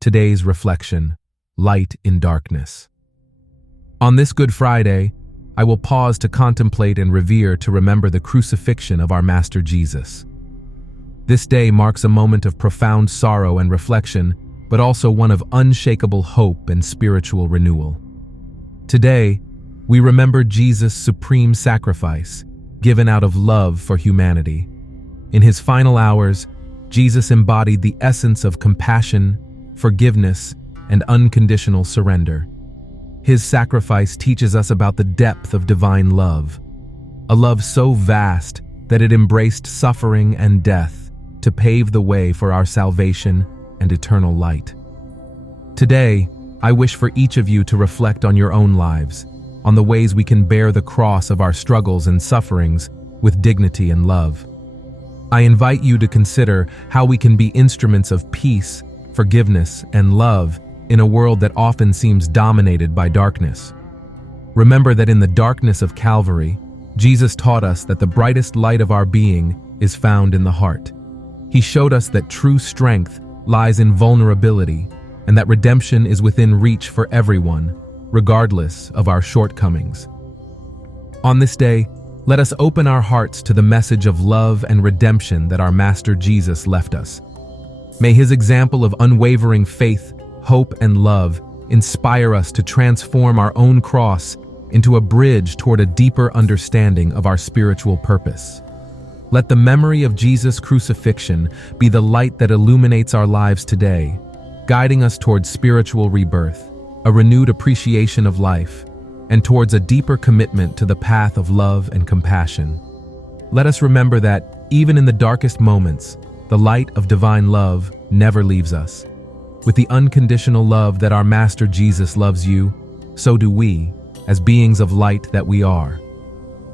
Today's reflection: light in darkness. On this Good Friday, I will pause to contemplate and revere to remember the crucifixion of our Master Jesus. This day marks a moment of profound sorrow and reflection, but also one of unshakable hope and spiritual renewal. Today, we remember Jesus' supreme sacrifice, given out of love for humanity. In his final hours, Jesus embodied the essence of compassion, forgiveness, and unconditional surrender. His sacrifice teaches us about the depth of divine love, a love so vast that it embraced suffering and death to pave the way for our salvation and eternal light. Today, I wish for each of you to reflect on your own lives, on the ways we can bear the cross of our struggles and sufferings with dignity and love. I invite you to consider how we can be instruments of peace, forgiveness, and love in a world that often seems dominated by darkness. Remember that in the darkness of Calvary, Jesus taught us that the brightest light of our being is found in the heart. He showed us that true strength lies in vulnerability and that redemption is within reach for everyone, regardless of our shortcomings. On this day, let us open our hearts to the message of love and redemption that our Master Jesus left us. May his example of unwavering faith, hope, and love inspire us to transform our own cross into a bridge toward a deeper understanding of our spiritual purpose. Let the memory of Jesus' crucifixion be the light that illuminates our lives today, guiding us towards spiritual rebirth, a renewed appreciation of life, and towards a deeper commitment to the path of love and compassion. Let us remember that, even in the darkest moments, the light of divine love never leaves us. With the unconditional love that our Master Jesus loves you, so do we, as beings of light that we are.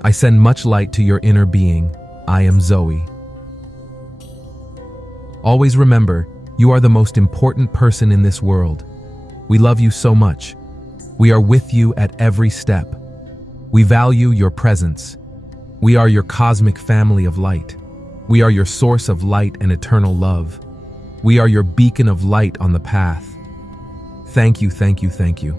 I send much light to your inner being. I am Zoe. Always remember, you are the most important person in this world. We love you so much. We are with you at every step. We value your presence. We are your cosmic family of light. We are your source of light and eternal love. We are your beacon of light on the path. Thank you, thank you, thank you.